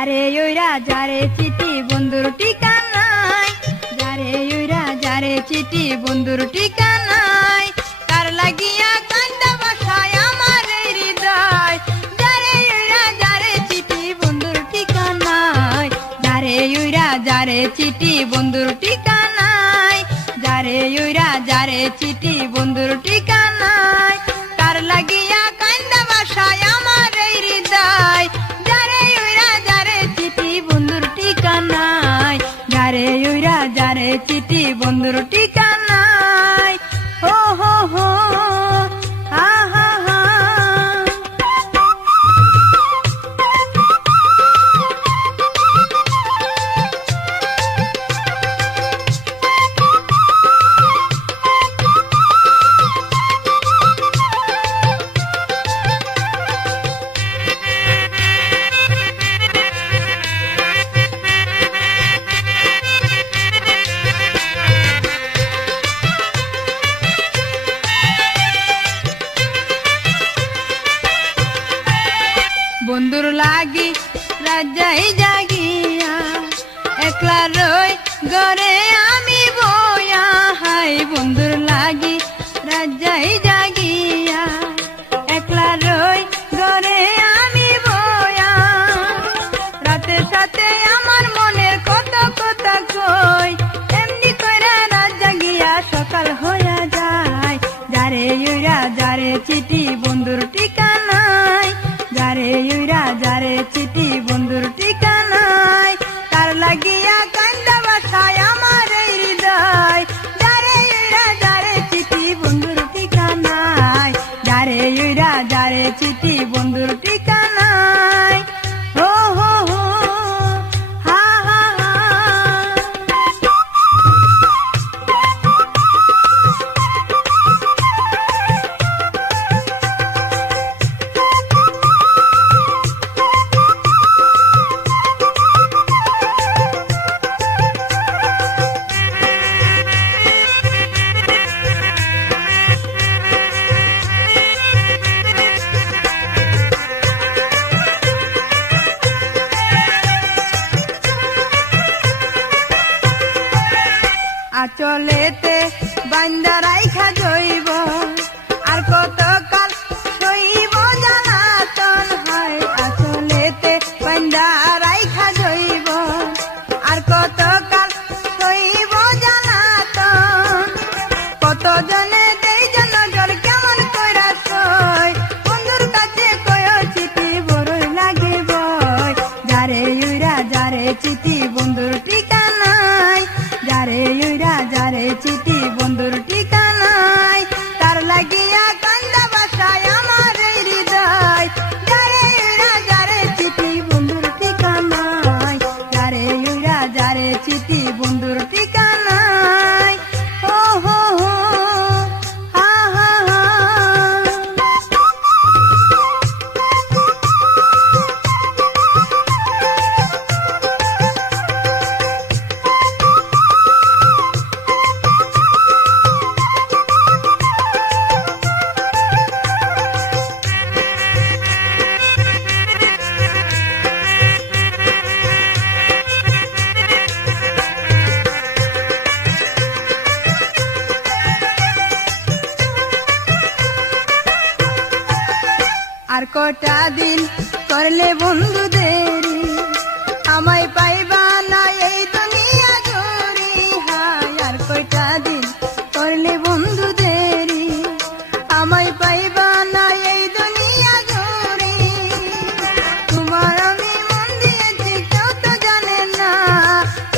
যারে ওইরা যারে চিঠি বন্ধুর ঠিকানায়, যারে ওইরা যারে চিঠি বন্ধুর ঠিকানায়, কার লাগিয়া কান্দা বাসায় আমার এই হৃদয়। যারে ওইরা যারে চিঠি বন্ধুর ঠিকানায়, যারে ওইরা যারে চিঠি বন্ধুর ঠিকানায়, যারে ওইরা যারে চিঠি বন্ধুর ঠিকানায়, কার লাগিয়া কান্দা বাসায় আমার এই হৃদয়। যারে ওইরা যারে চিঠি বন্ধুর ঠিকানায়, যারে ওইরা যারে চিঠি বন্ধুর ঠিকানায়। হো হো হো হা হা হা। বন্ধুর লাগি রাজাই জাগিয়া, একলা রই গরে আমি বয়া। হাই বন্ধুর লাগি রাজাই জাগিয়া, একলা রই গরে আমি বয়া। রাতের সাথে আমার মনের কত কথা কই, এমনি কইরা রাত জাগিয়া সকাল হইয়া যায়। যারে ওইরা যারে চিঠি বন্ধুর ঠিকানায়, যারে ওইরা যারে চিঠি বন্ধুর ঠিকানায়, তার লাগিয়া কান্দা বাসায় আমার এই হৃদয়। যারে ওইরা যারে চিঠি বন্ধুর ঠিকানায়, যারে ওইরা যারে চিঠি বন্ধুর ঠিকানায়। হো হো হো হা হা হা। আচলেতে বান্দা রাইখা জইব, আর কত কাল সইব জ্বালাতন। হয় আচলেতে বান্দা রাইখা জইব, আর কত কাল সইব জ্বালাতন। কত জনে দেই জন জল কেমন কইরা সই, বন্ধুর কাছে কয় চিঠি বড়ই লাগে বই। যারে ওইরা যারে চিঠি বন্ধুর ঠিকানায়, যারে ওইরা যারে চিঠি বন্ধুর ঠিকানায়, তার লাগিয়া কান্দা বাসায় আমার এই হৃদয়। যারে ওইরা যারে চিঠি বন্ধুর ঠিকানায়, যারে ওইরা যারে চিঠি বন্ধুর ঠিকানায়। হো হো হো হা হা হা। আর কটা দিন করলে বন্ধু দেরি, আমায় পাইবা না এই দুনিয়া জুড়ি। হায় আর কটা দিন করলে বন্ধু দেরি, আমায় পাইবা না এই দুনিয়া জুড়ি। তোমার আমি মন দিয়েছি কেউ তো জানে না,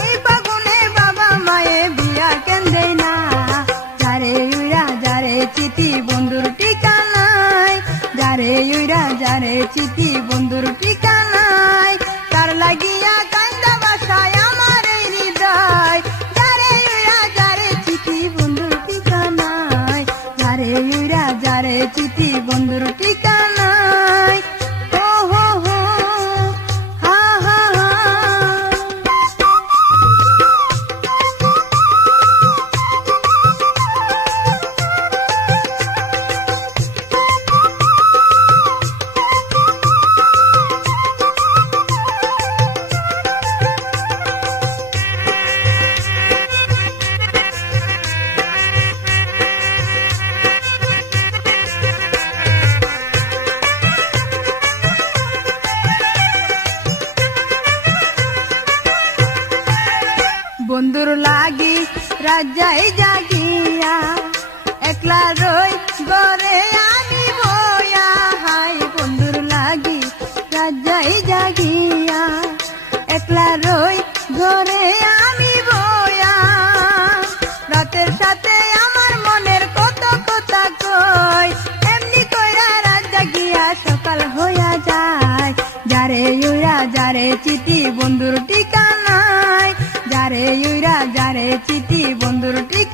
এই ফাগুনে বাবা মায়ে বিয়া কেন দেয় না। যারে ওইরা যারে চিঠি বন্ধুর ঠিকানায়, যারে ওইরা যারে চিঠি বন্ধুর ঠিকানায়, তার লাগিয়া কান্দা বাসায় আমার এই হৃদয়। যারে ওইরা যারে চিঠি বন্ধুর ঠিকানায়, যারে ওইরা যারে চিঠি বন্ধুর ঠিকানায়। হো হো হো হা হা হা। রাজাই জাগিয়া একলা রই ঘরে আমি বয়া হাই বন্ধুর লাগি রাজাই জাগিয়া একলা রই ঘরে আমি বয়া রাতের সাথে আমার মনের কত কথা কই এমনি কইরা রাত জাগিয়া সকাল হইয়া যায় যারে উইরা যারে চিঠি বন্ধুর ঠিকানায় যারে উইরা যারে চিঠি বন্ধুর ঠিকানায়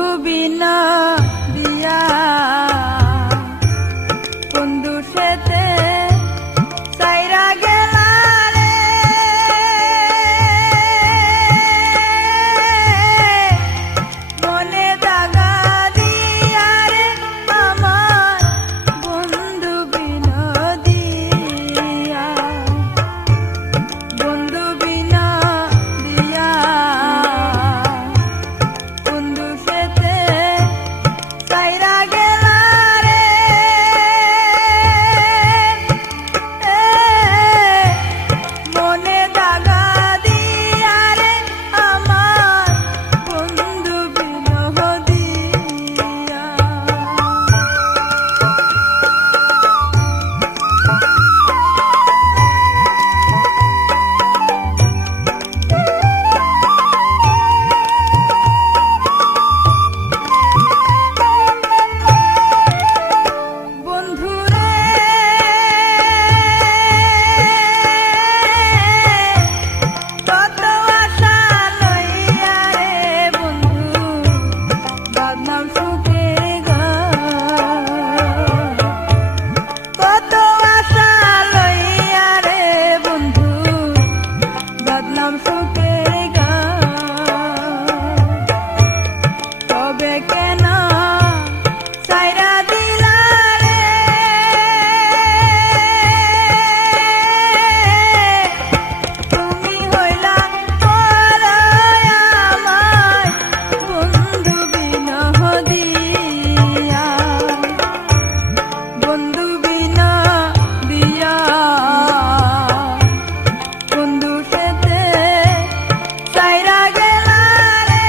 বন্ধু বিনা দিয়া বন্ধু সেতে সাইরা গেলা রে মনে দাগা দিয়া রে আমার বন্ধু বিনা দিয়া বন্ধু বিনা দিয়া বন্ধু সেতে সাইরা গেলা রে মনে দাগা দিয়া রে আমার বন্ধু বিনহ দিয়া বন্ধুরে কত আশা লইয়া রে বন্ধু বাদনাম সুখে গা কত আশা লইয়া রে বন্ধু বাদনাম সুখে গা তবে কেন সাইরা দিলা রে তুমি হইলা পরায় আমায় বন্ধু বিনহ দিয়া বন্ধু বিনা দিয়া বন্ধু সেতে সাইরা গেলা রে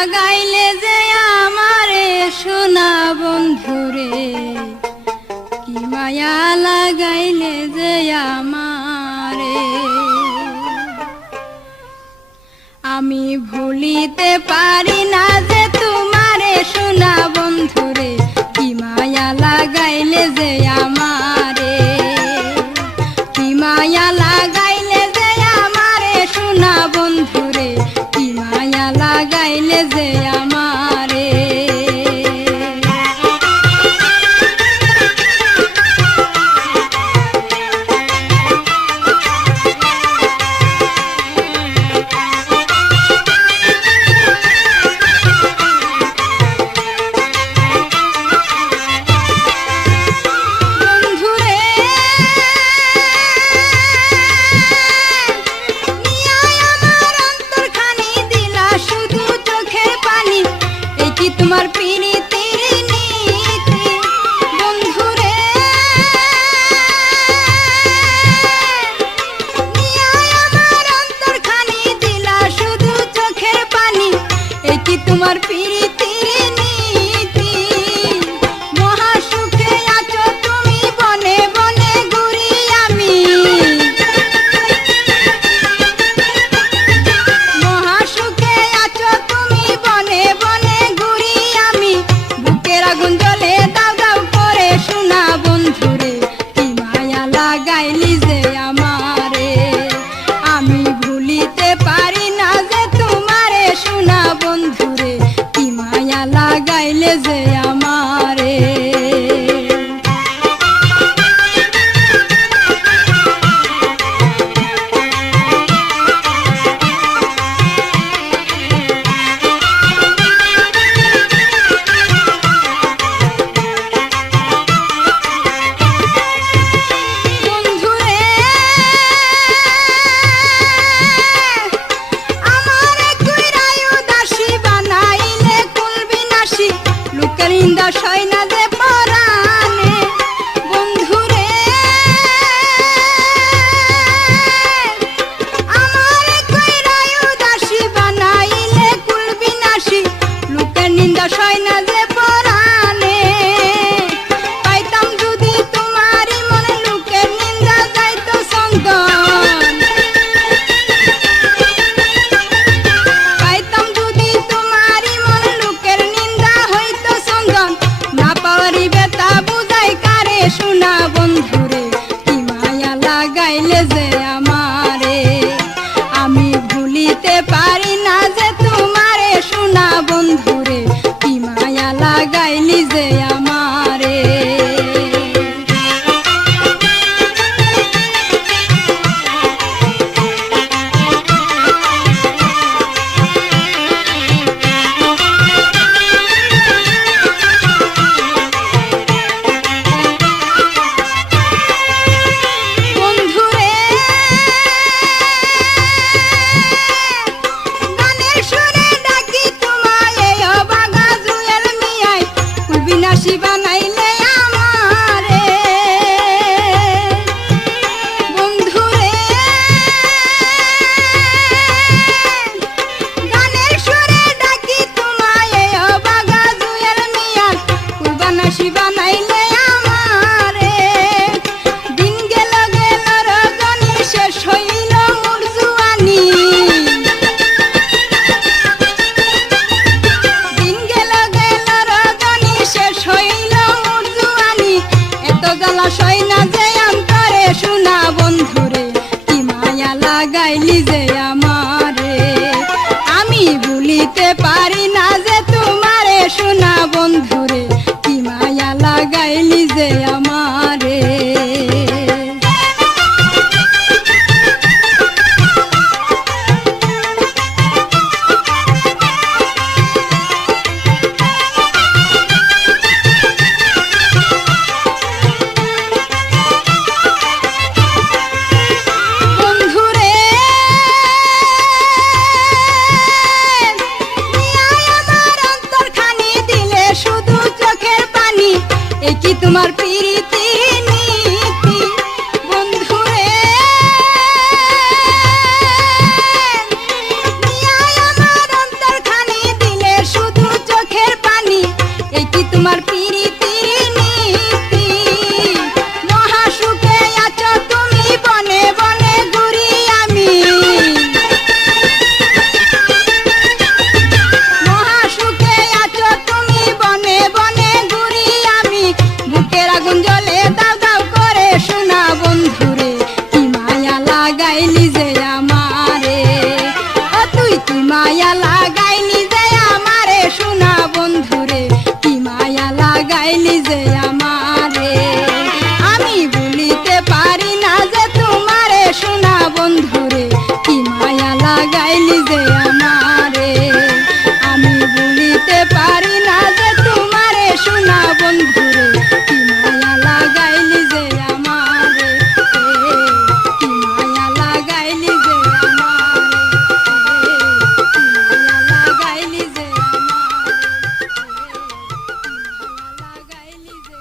লাগাইলে যে আমারে সোনা বন্ধুরে, কি মায়া লাগাইলে যে আমারে। আমি ভুলিতে পারি না যে তোমারে সোনা বন্ধুরে, কি মায়া লাগাইলে যে আমারে, কি মায়া লাগাইলে যে আমারে সোনা বন্ধুরে, কি মায়া লাগাইলে যে আমারে। তোমার প্রীতির নীতি বন্ধুরে, আমার অন্তরখানি দিলা শুধু চোখের পানি, এই কি তোমার প্রীতির নীতি। মহাসুখে আছো তুমি বনে বনে ঘুরি আমি, মহাসুখে আছো তুমি বনে বনে আগুন জ্বলে দাও দাও করে সোনা বন্ধুরে, কি মায়া লাগাইলি যে আমারে। আমি ভুলিতে পারি না যে তোমারে সোনা বন্ধুরে, কি মায়া লাগাইলে যে আমারে। সয়না যে পরানে বন্ধুরে, আমার কইরাই উদাসী বানাইলে কুল বিনাশী, লোকের নিন্দা সয়না যে পরানে। পাইতাম যদি তোমারই মনে লোকের নিন্দা যাইতো সঙ্গন, পাইতাম যদি তোমারই মনে লোকের নিন্দা হইতো সঙ্গন, না পাওয়ারি বেতা বুঝাই কারে সোনা বন্ধুরে, কি মায়া লাগাইলে যে আমারে। আমি ভুলিতে পারি না যে তোমারে সোনা বন্ধুরে, কি মায়া লাগাইলি যে আমারে। গানের সুরে ডাকি তোমায়, ও বাগা জুয়েল মিয়াই, কুল বিনাশী লাগাইলি যে আমারে, ও তুই কি মায়া লাগাইলি যে আমারে সোনা বন্ধুরে, কি মায়া লাগাইলি যে আমারে। আমি ভুলিতে পারি না যে তোমারে সোনা বন্ধুরে, কি মায়া লাগাইলি যে আমারে। আমি ভুলিতে পারি না যে তোমারে সোনা বন্ধুরে, কি মায়া লাগাইলি যে আমারে, কি মায়া লাগাইলি যে আমারে, কি মায়া লাগাইলি যে আমারে, লাগাইলি যে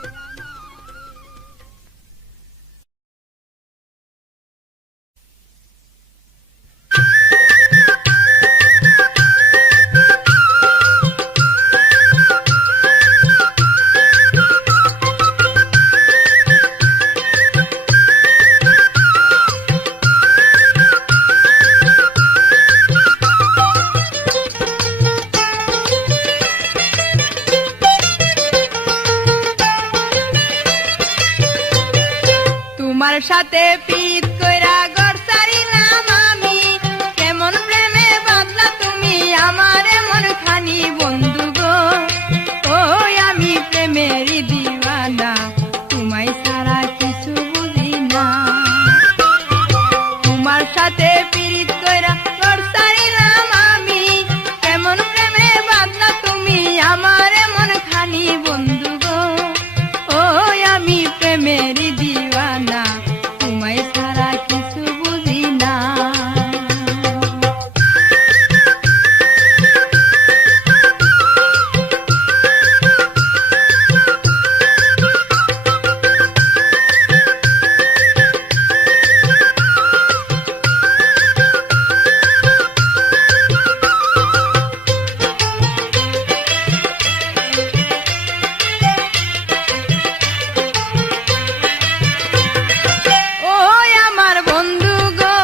তোমার সাথে পিত কইরা ঘর ছাড়িলাম আমি, কেমন প্রেমে বাঁধলা তুমি আমারে মন খানি বন্ধু গো। ওই আমি প্রেমেরই দিওয়ানা, তোমায় ছাড়া কিছু বুঝি না। তোমার সাথে পিত কইরা ঘর ছাড়িলাম আমি, কেমন প্রেমে বাঁধলা তুমি আমারে মন খানি বন্ধু গো। ওই আমি প্রেমেরই দিওয়ানা, তোমায় ছাড়া কিছু বুঝি না। ওই আমার বন্ধু গো,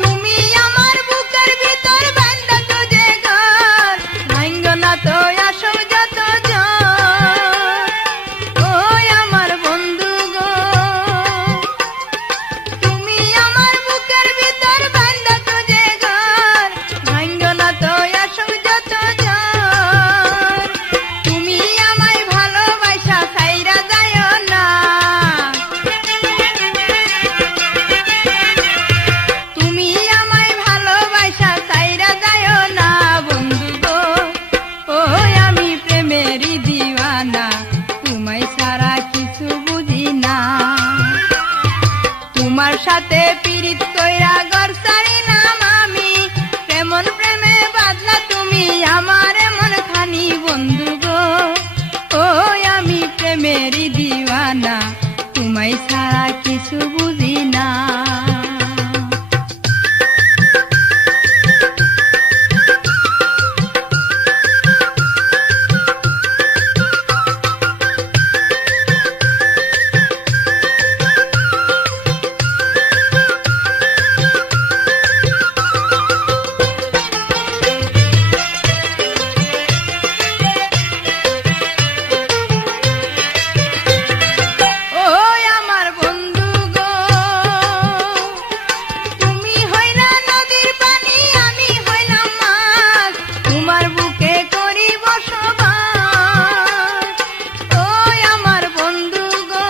তুমি আমার বুকের ভিতর বাঁধা তো যে ঘর, ভাঙ্গো না তো আসো যত ঝড়। ওই আমার বন্ধু গো, তুমি আমার বুকের ভিতর বাঁধা তো যে ঘর, ভাঙ্গো না তো আসো যত ঝড়। তুমি আমায় ভালোবাসা ছাইরা যায়ও না, তুমি আমায় ভালোবাসা ছাইরা যায়ও না বন্ধু গো। ওই আমি প্রেমেরই দিওয়ানা, তোমায় ছাড়া কিছু বুঝি না। তোমার সাথে পীড়িত কইরা ঘর ছাড়িলাম আমি, কেমন প্রেমে বাঁধলা তুমি আমারে মন খানি বন্ধু গো। ওই আমি প্রেমেরই দিওয়ানা, তোমায় ছাড়া কিছু বুঝি না। ওই আমার বন্ধু গো, তুমি হইলা নদীর পানি, আমি হইলাম মাছ, তোমার বুকে করি বসবাস। ওই আমার বন্ধু গো,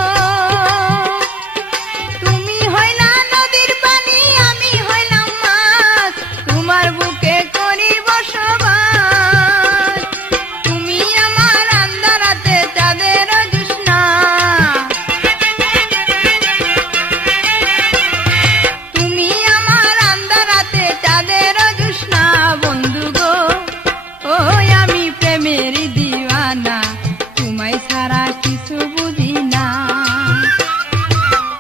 তুমি হইলা নদীর পানি, আমি হইলাম মাছ, তোমার বুকে করি বসবাস। তুমি আমার আন্ধারাতে চাঁদের জ্যোৎস্না, তুমি আমার আন্ধারাতে চাঁদের জ্যোৎস্না বন্ধু গো। ওই আমি প্রেমেরই দিওয়ানা, তোমায় ছাড়া কিছু বুঝি না।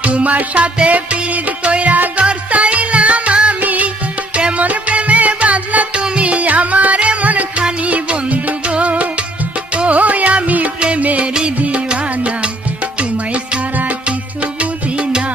তোমার সাথে পীড়িত কইরা ঘর ছাড়িলাম আমি, কেমন প্রেমে বাঁধলা তুমি আমারে মন খানি বন্ধু গো। ওই আমি প্রেমেরই দিওয়ানা, তোমায় ছাড়া কিছু বুঝি না।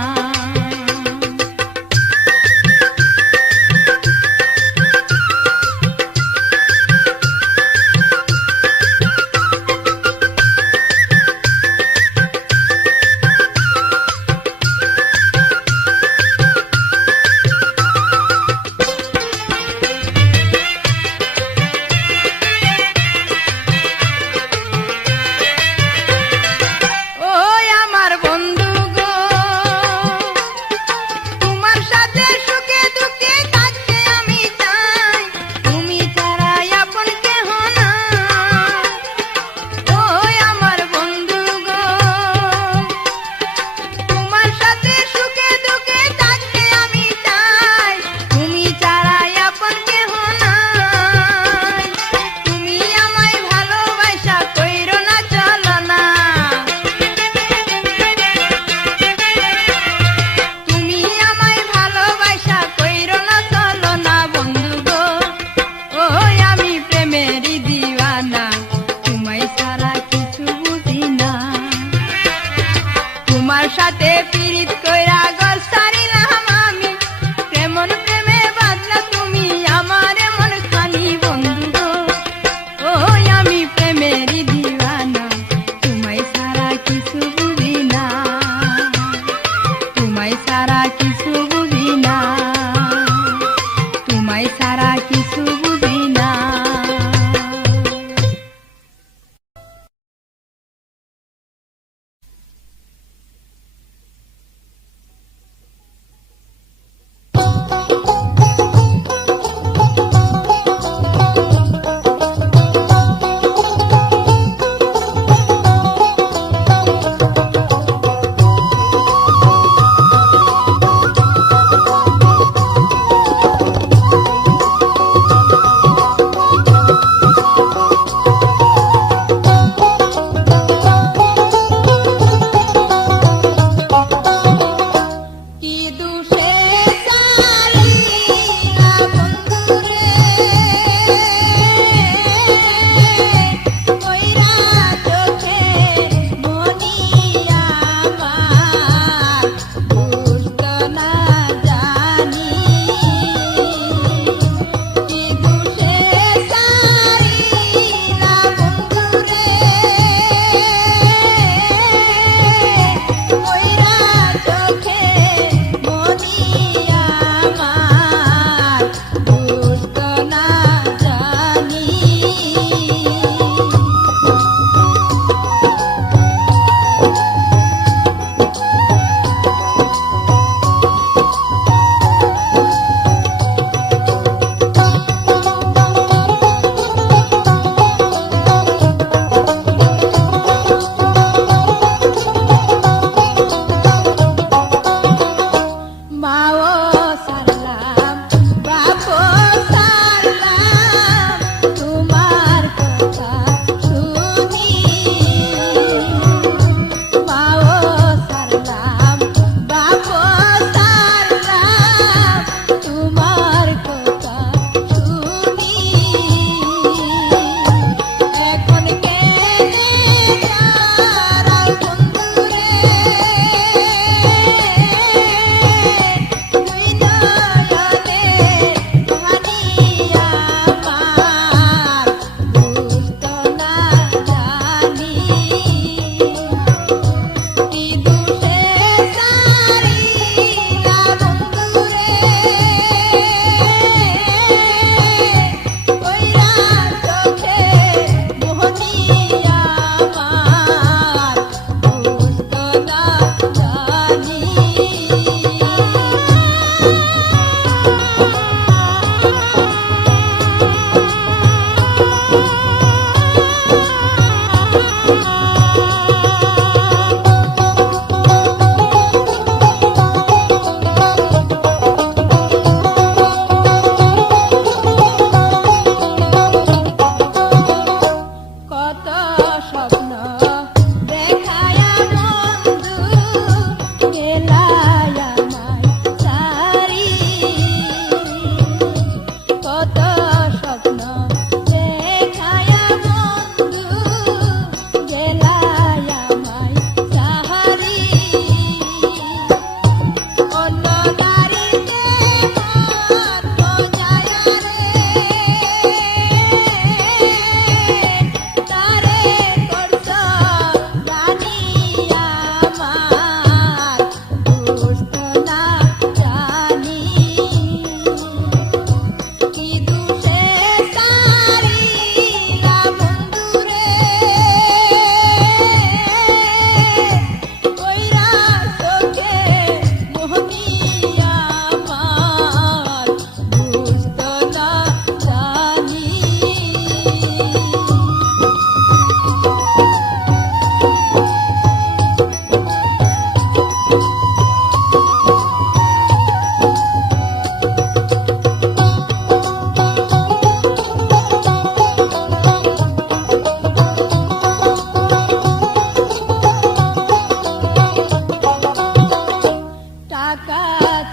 টাকা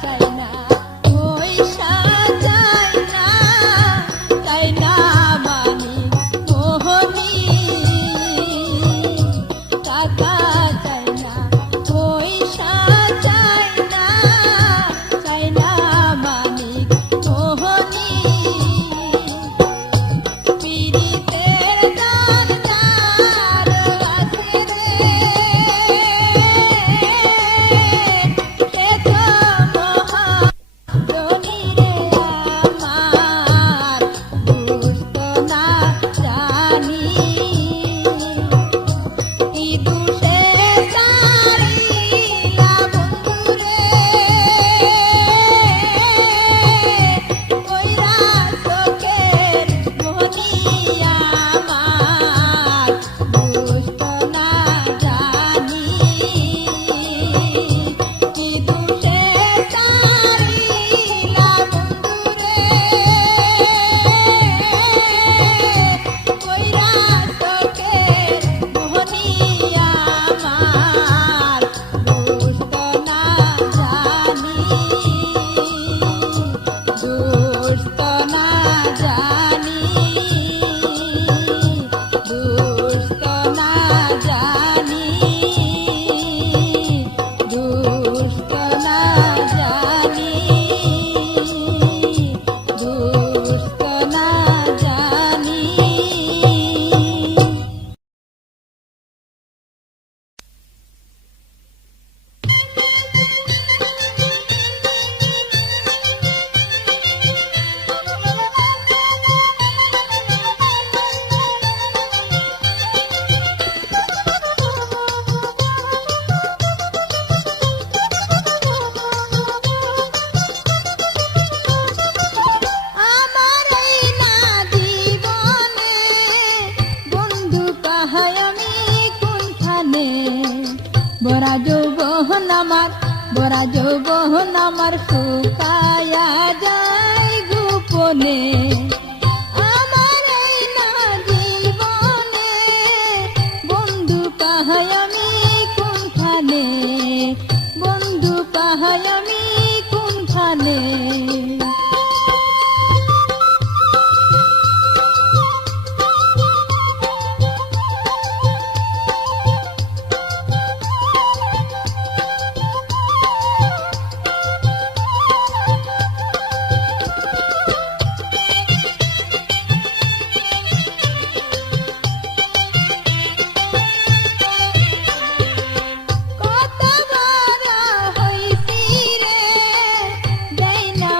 চাই না পয়সা চাই না মানি মোহনী টাকা চাই না পয়সা চাই না মানি মোহনী পীড়িতের দান যার আছে রে সে তো মহাধনী রে আমার দুষ্ট না জানি কি দুষে সারিয়া বন্ধুরে কইরা চোখের মনি আমার দুষ্ট না জানি কি দুষে সারিয়া বন্ধুরে কইরা চোখের মনি আমার দুষ্ট না জানি দুষ্ট না জানি দুষ্ট না জানি দুষ্ট না জানি দুষ্ট না জানি আমার এই না জীবনে বন্ধু কাহাই আমি কোনখানে বড়া যৌবন আমার শুকায়া যায় গোপনে আমার এই না জীবনে বন্ধু কাহাই আমি কোনখানে বন্ধু কাহাই আমি কোনখানে কত বড় হইছি রে দেই না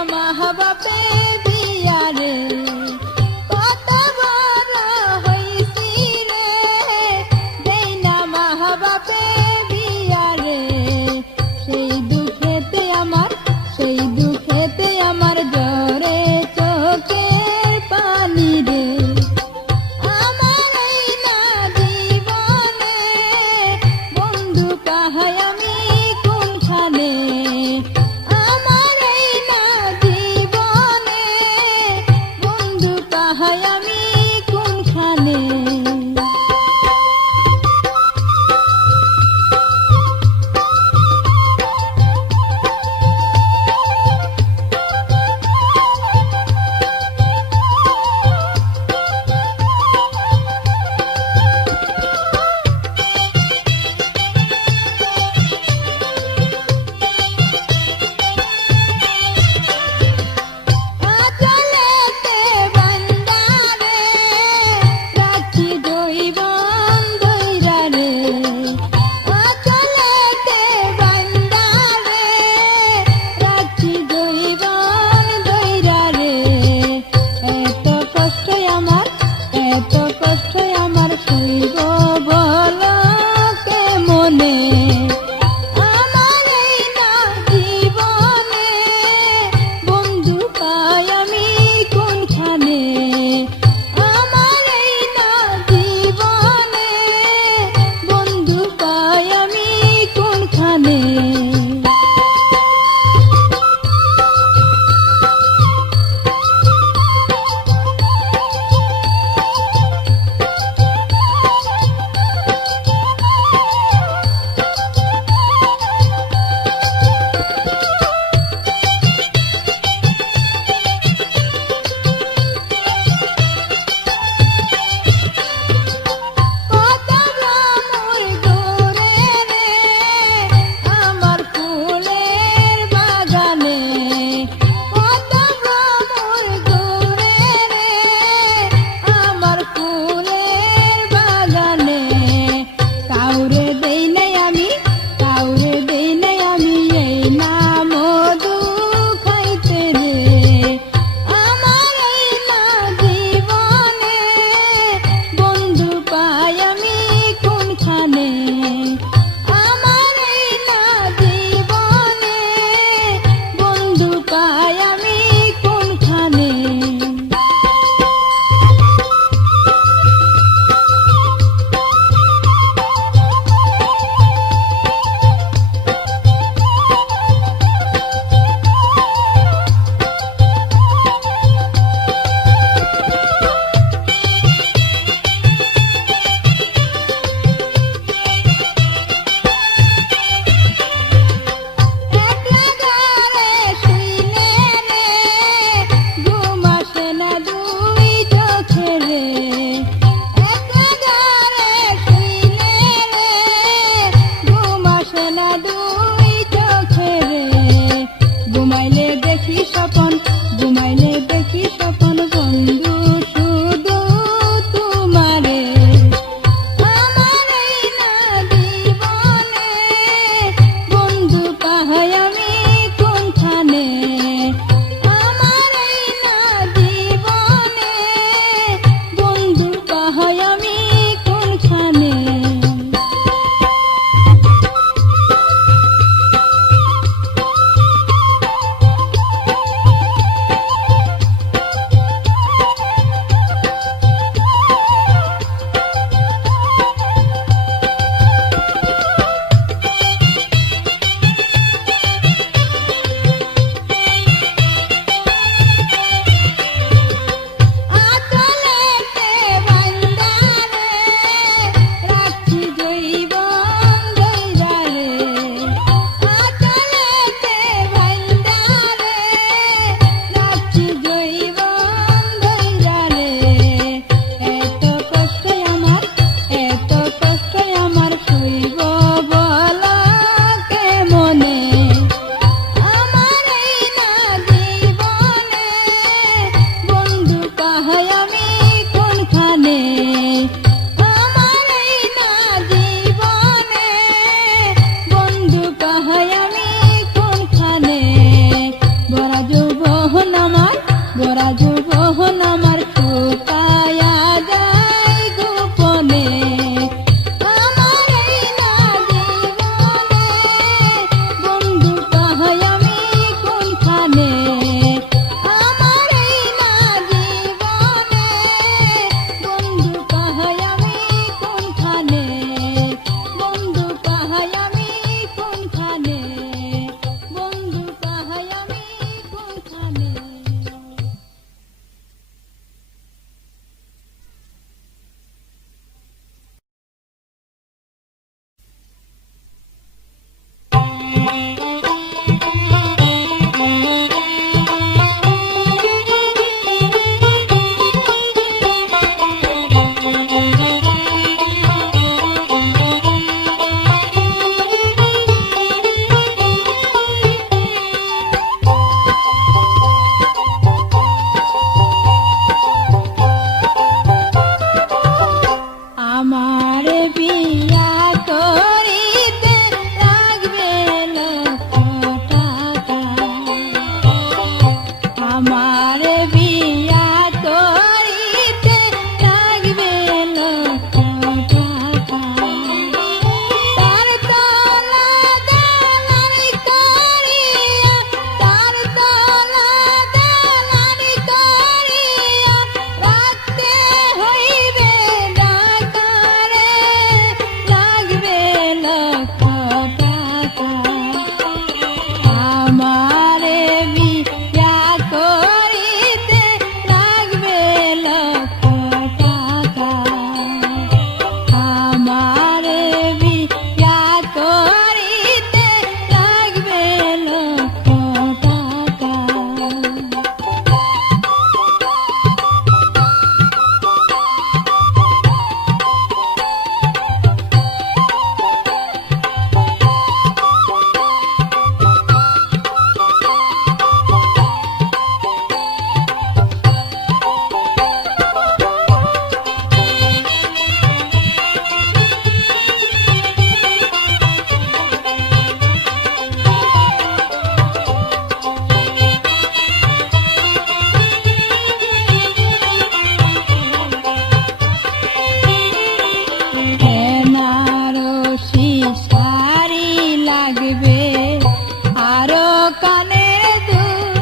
কানের দুল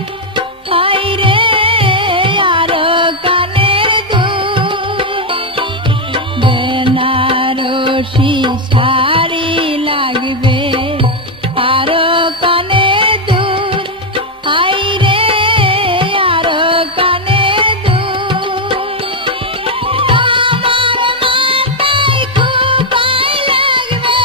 হাই রে আরো কানের দুল বেনারসি শাড়ি লাগবে আরো কানের দুল হাই রে আরো কানের দুল আমার মাথায় খোঁপায় লাগবে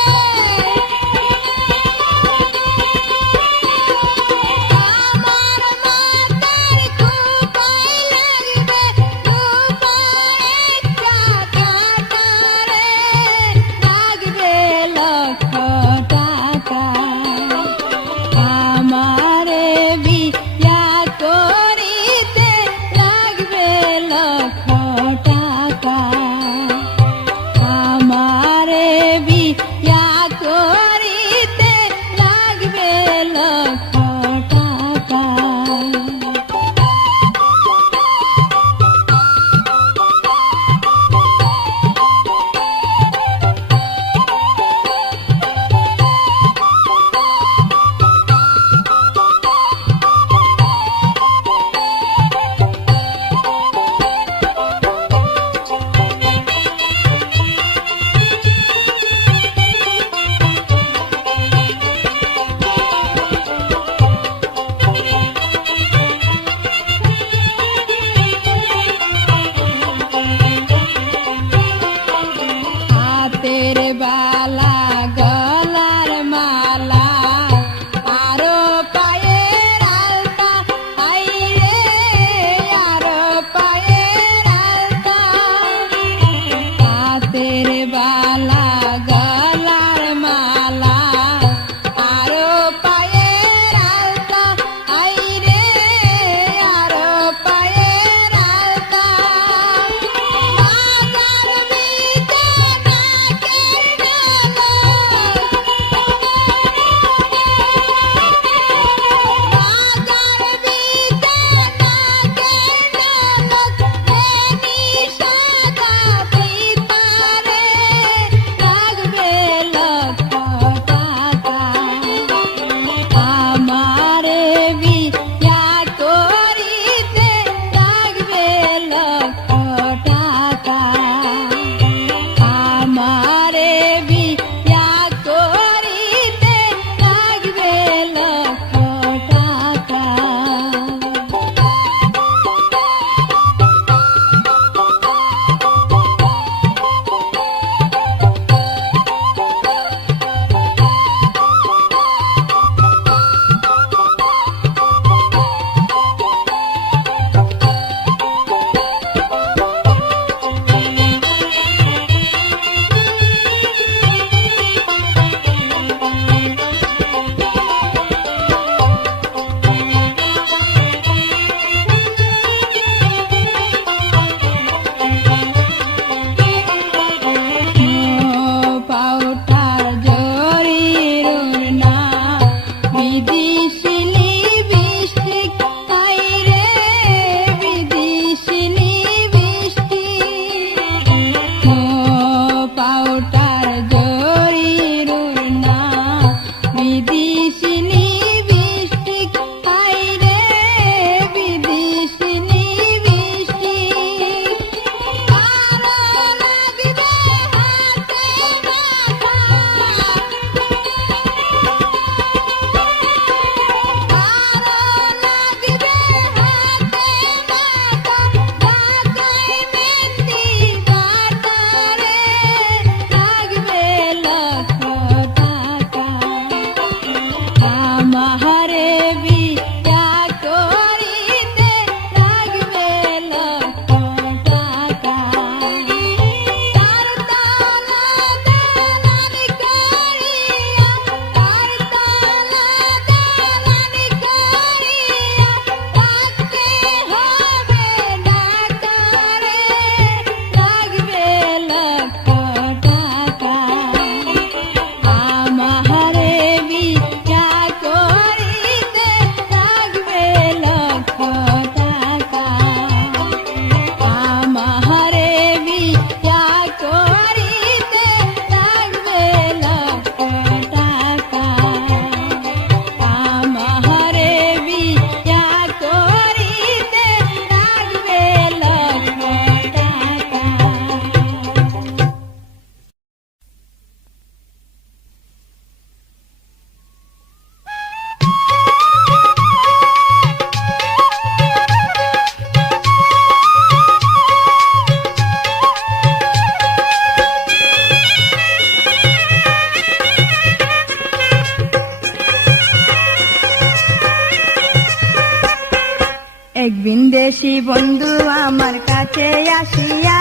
এক বিন্দেশি বন্ধু আমার কাছে আসিয়া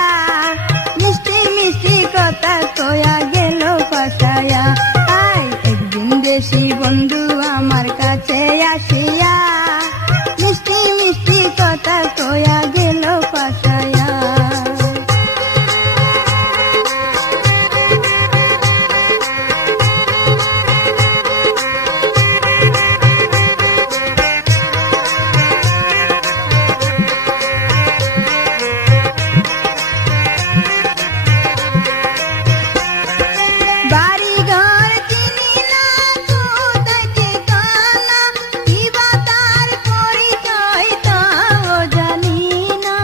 মিষ্টি মিষ্টি কথা কয়া গেল পাশায়া। আই এক বিন্দেশি বন্ধু আমার কাছে আসিয়া মিষ্টি মিষ্টি কথা কয়া গেল পাশায়া। বাড়ি ঘর চিনি না, কোথায় ঠিকানা, কিবা তার পরিচয় তাও জানি না।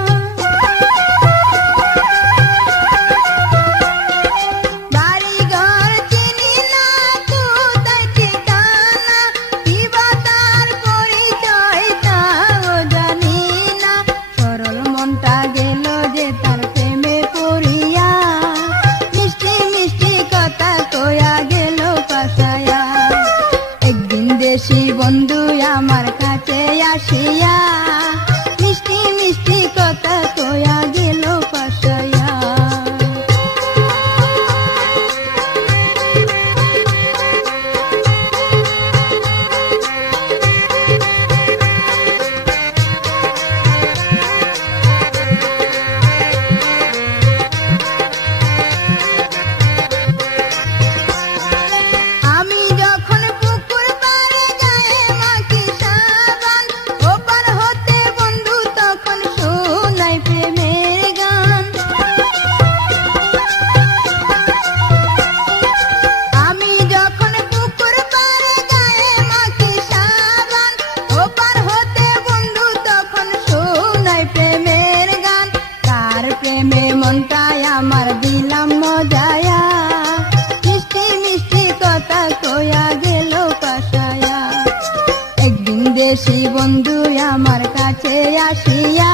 বাড়ি ঘর চিনি না, কোথায় ঠিকানা, কিবা তার পরিচয় তাও জানি না। সরল মনটা গেল যে তার প্রেমে পড়িয়া মিষ্টি মিষ্টি কথা কয়া গেল পাশায়া। একদিন দেশি বন্ধু আমার কাছে আসিয়া মিষ্টি মিষ্টি কথা কয়া গেল পাশায়া। আমি যখন পুকুর পাড়ে যাই মাখি সাবান, ওপার হতে বন্ধু তখন শোনাই প্রেমের গান। আমি যখন পুকুর পাড়ে যাই মাখি সাবান, ওপার হতে বন্ধু তখন শোনাই প্রেমের গান। তার প্রেমে মনটাই আমার দিলাম মজায়া মিষ্টি মিষ্টি কথা কয়া গেল পাশায়া। একদিন দেশি বন্ধু আমার কাছে আসিয়া